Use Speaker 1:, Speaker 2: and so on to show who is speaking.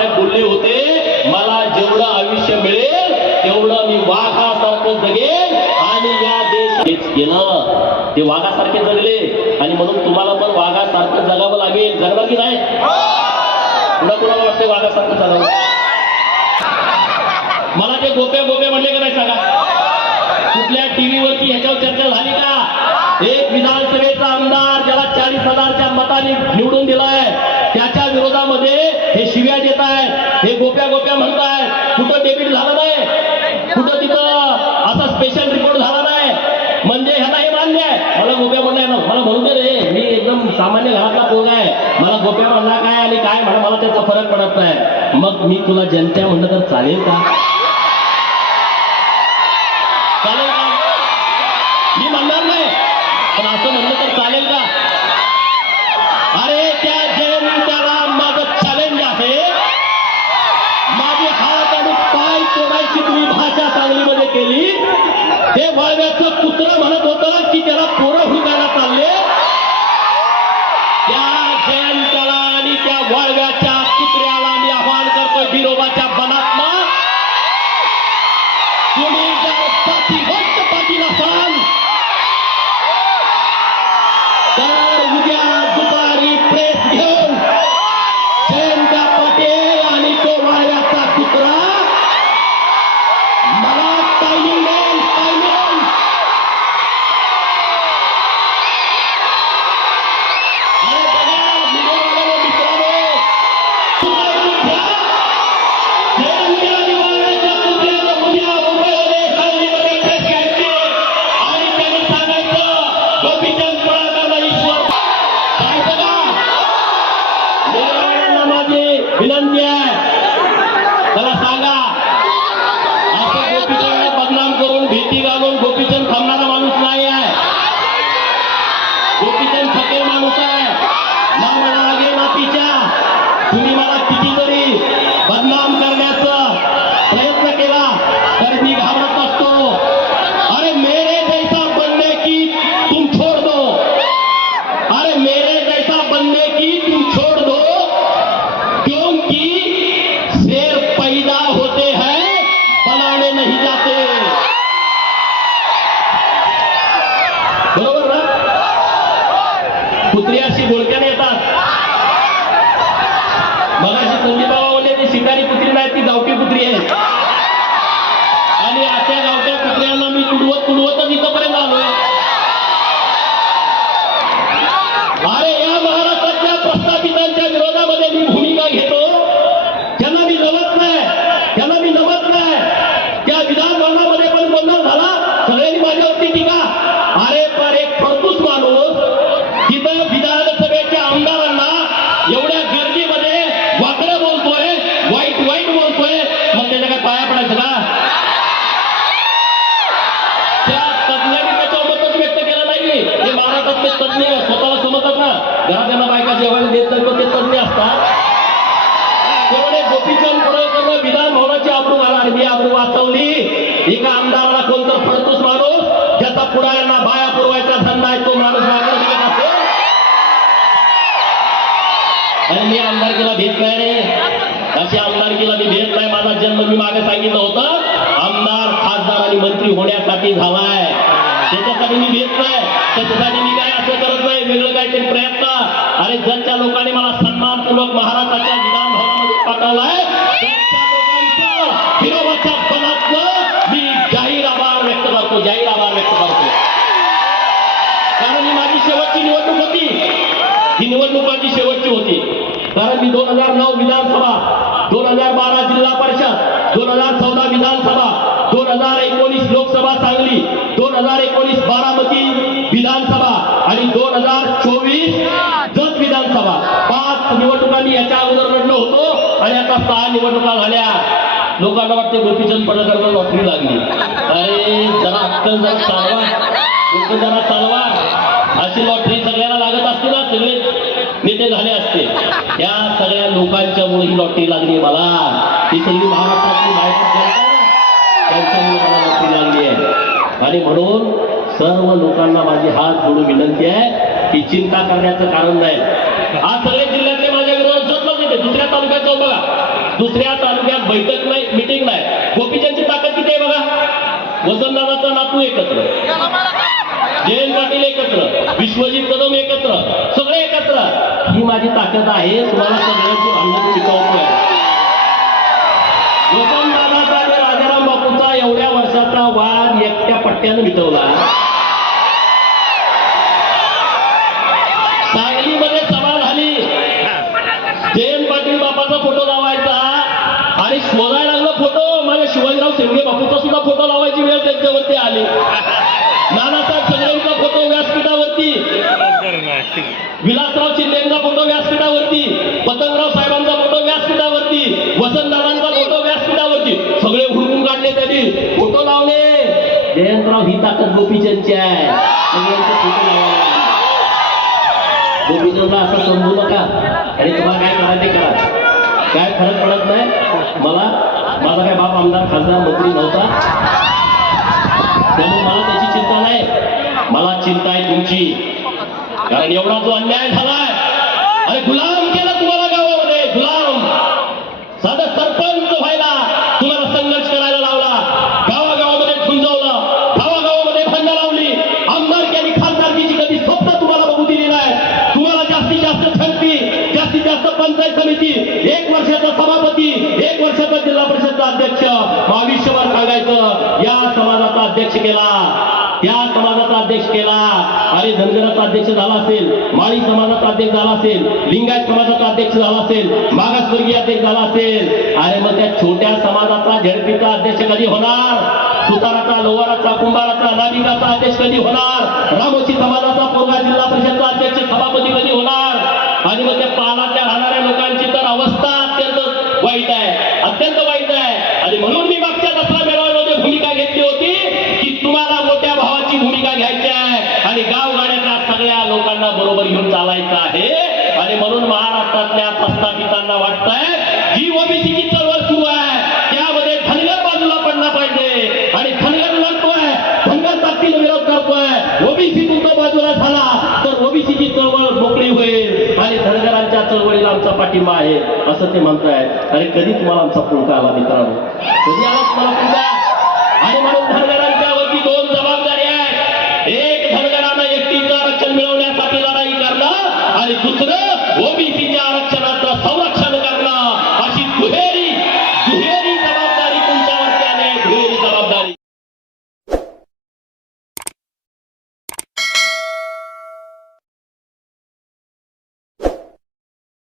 Speaker 1: साहेब बोलले होते मला जेवढं आयुष्य मिळेल तेवढं मी वाघासारखं जगेल आणि या देश गेलं ते वाघासारखे जगले. आणि म्हणून तुम्हाला पण वाघासारखं जगावं लागेल. जगलं की नाही? पुन्हा कोणाला वाटते वाघासारखं जगावं? मला ते गोप्या गोप्या म्हणले का नाही सांगा? कुठल्या टीव्ही वरती ह्याच्यावर चर्चा झाली का? एक विधानसभेचा आमदार ज्याला चाळीस हजारच्या मताने निवडून दिलाय. त्याच्या विरोधामध्ये हे शिव्या देत आहेत. हे गोप्या गोप्या म्हणताय कुठं डेबिट झालं नाही? कुठं तिथं असा स्पेशल रिपोर्ट झाला नाही? म्हणजे ह्याला हे मान्य आहे. मला गोप्या म्हणलाय ना मला म्हणू दे रे. मी एकदम सामान्य घरातला पोरगा आहे. मला गोप्या म्हणला काय आणि काय म्हणा मला त्याचा फरक पडत नाही. मग मी तुला जनत्या म्हणलं तर चालेल का? हे वाव्याचं पुत्र म्हणत हे महाराष्ट्रातले तज्ञ स्वतःला समजतात ना? घरात त्यांना बायका जेवायला देत नाही पण ते तज्ञ असतात. तेवढे गोपीचंद पडळकर विधान भवनाची आबरू मला आणि मी आबरू वाचवली. एका आमदाराला कोणतर फडतूस माणूस ज्याचा पुढाऱ्यांना बाया पुरवायचा धंदा आहे तो माणूस मागं आणि मी आमदारकीला भेट नाही रे? अशी आमदारकीला मी भेट नाही माझा जन्म मी मागे सांगितलं होतं. आमदार खासदार आणि मंत्री होण्यासाठी झालाय. त्याच्यासाठी मी काय असं करत नाही. वेगळं काहीतरी प्रयत्न. अरे ज्यांच्या लोकांनी मला सन्मानपूर्वक महाराष्ट्राच्या विधानभवनामध्ये पाठवलाय त्या लोकांचं विरोधाच्या मी जाहीर आभार व्यक्त करतो जाहीर आभार व्यक्त करतो. कारण ही माझी शेवटची निवडणूक होती. ही निवडणूक माझी शेवटची होती. कारण मी दोन हजार नऊ विधानसभा दोन हजार बारा जिल्हा परिषद दोन हजार चौदा विधानसभा दोन हजार एकोणीस लोकसभा सांगली दोन हजार एकोणीस बारामती विधानसभा आणि दोन हजार चोवीस जत विधानसभा. पाच निवडणुका मी याच्या अगोदर लढलो होतो आणि आता सहा निवडणुका झाल्या. लोकांना वाटते गोपीचंद पडळकरला नोकरी लागली. अरे जरा अक्कल जरा चालवा. लोक जरा चालवा. अशी लॉटरी सगळ्यांना लागत असते ना सगळे नेते झाले असते. या सगळ्या लोकांच्या मुळे ही लॉटरी लागली मला. ही सगळी महाराष्ट्रातली बाहेर त्यांच्यामुळे मला लॉटरी लागली आहे. आणि म्हणून सर्व लोकांना माझी हात जोडून विनंती आहे. की चिंता करण्याचं कारण नाही. हा सगळे जिल्ह्यातले माझ्या विरोधात जतलं येते दुसऱ्या तालुक्यात जाऊ बघा. दुसऱ्या तालुक्यात बैठक नाही मिटिंग नाही. गोपीचंदची ताकद किती आहे बघा? वसंतदादाचा नातू एकत्र. जयंत पाटील एकत्र. विश्वजित कदम एकत्र. सगळे एकत्र. ही माझी ताकद आहे. तुम्हाला सगळ्यांची भांडण पिकवतोय वसंतदादाचा आणि राजाराम बापूचा एवढ्या वर्षाचा वाद एकट्या पट्ट्यानं मिटवला. आली. नानासाहेब संग्रामचा फोटो व्यासपीठावरती. विलासराव शिंदेचा फोटो व्यासपीठावरती. पतंगराव साहेबांचा फोटो व्यासपीठावरती. वसंतदादांचा फोटो व्यासपीठावरती. सगळे हुडकून काढले त्यांनी. फोटो लावले. जयंतराव ही ताकद गोपीचंदची आहे. गोपीचंदला असं समजू नका. आणि तुम्हाला काय करायचे करा. काय फरक पडत नाही. मला माझा काय बाप आमदार खासदार मंत्री नव्हता. त्यामुळे मला त्याची चिंता नाही. मला चिंता आहे तुमची. कारण एवढा जो अन्याय झालाय अरे गुलाम केला तुम्हाला गावामध्ये गुलाम. साधा सरपंच व्हायला तुम्हाला संघर्ष करायला लावला. गावागावामध्ये खुंजवलं गावागावामध्ये भांडणं लावली. आमदारकी आणि खासदारकीची कधी स्वप्न तुम्हाला बघू दिली नाही. तुम्हाला जास्तीत जास्त झडपी जास्तीत जास्त पंचायत समिती एक वर्षाचा सभापती एक वर्षाचा जिल्हा परिषदचा अध्यक्ष मग आयुष्यभर सांगायचं या समाजाचा अध्यक्ष केला. त्या समाजाचा अध्यक्ष केला. अरे धनगराचा अध्यक्ष झाला असेल माळी समाजाचा अध्यक्ष झाला असेल लिंगायत समाजाचा अध्यक्ष झाला असेल मागासवर्गीय अध्यक्ष झाला असेल. अरे मग त्या छोट्या समाजाचा झडपीचा अध्यक्ष कधी होणार? सुताराचा लोवाराचा कुंभाराचा नाविकाचा अध्यक्ष कधी होणार? रामोशी समाजाचा पोरगा जिल्हा परिषदचा अध्यक्ष सभापती कधी होणार? प्रस्थापितांना जी ओबीसीची चळवळ सुरू आहे. त्यामध्ये धनगर बाजूला पडला पाहिजे. आणि धनगर लढतोय. धनगर ताकदीला विरोध करतोय. ओबीसी तुमचा बाजूला झाला तर ओबीसीची चळवळ मोकळी होईल. आणि धनगरांच्या चळवळीला आमचा पाठिंबा आहे असं ते म्हणताय आणि कधी तुम्हाला आमचा पुणका आला मित्रांनो? कधी आला तुम्हाला पुणका आणि म्हणून धनगरांच्या वरती दोन जबाबदारी आहेत. एक धनगरांना एकटीचं आरक्षण मिळवण्यासाठी लढाई करणं. आणि दुसरं